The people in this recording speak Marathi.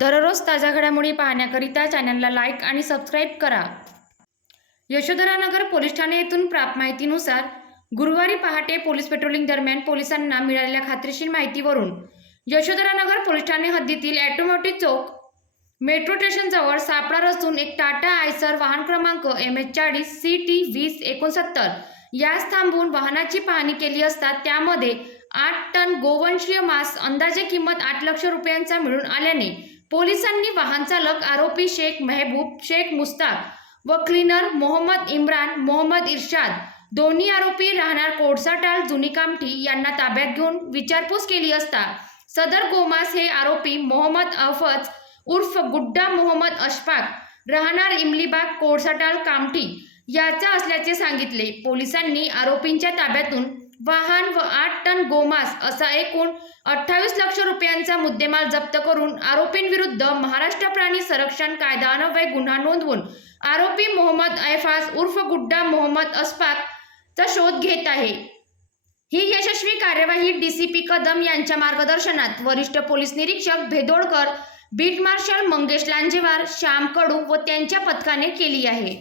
दररोज ताज्या घडामोडी पाहण्याकरिता चॅनलला लाईक आणि सबस्क्राईब करा. यशोधरानगर पोलीस ठाणे येथून प्राप्त माहितीनुसार गुरुवारी पहाटे पोलीस पेट्रोलिंग दरम्यान पोलिसांना मिळालेल्या खात्रीशीर माहितीवरून यशोधरानगर पोलीस ठाणे हद्दीतील ॲटोमोटिव्ह चौक मेट्रो स्टेशनजवळ सापळा रचून एक टाटा आयसर वाहन क्रमांक एम एच चाळीस सी टी वीस एकोणसत्तर यास थांबून वाहनाची पाहणी केली असता त्यामध्ये आठ टन गोवंशीय मांस अंदाजे किंमत आठ लक्ष रुपयांचा मिळून आल्याने पोलिसांनी वाहन चालक आरोपी शेख मेहबूब शेख मुस्ताक व क्लीनर मोहम्मद इम्रान मोहम्मद इर्शाद दोन्ही आरोपी राहणार कोडसाटाळ जुनी कामठी यांना ताब्यात घेऊन विचारपूस केली असता सदर गोमास हे आरोपी मोहम्मद अफज उर्फ गुड्डा मोहम्मद अशफाक राहणार इमलीबाग कोडसाटाळ कामठी याचा असल्याचे सांगितले. पोलिसांनी आरोपींच्या ताब्यातून वाहन व आठ टन गोमास असा एकूण अठ्ठावीस लक्ष रुपयांचा मुद्देमाल जप्त करून आरोपींविरुद्ध महाराष्ट्र प्राणी संरक्षण कायदा अनवय गुन्हा नोंदवून आरोपी मोहम्मद ऐफाज उर्फ गुड्डा मोहम्मद अस्पाक चा शोध घेत आहे. ही यशस्वी कार्यवाही डीसीपी कदम यांच्या मार्गदर्शनात वरिष्ठ पोलीस निरीक्षक भेदोडकर बीट मार्शल मंगेश लांजेवार श्याम कडू व त्यांच्या पथकाने केली आहे.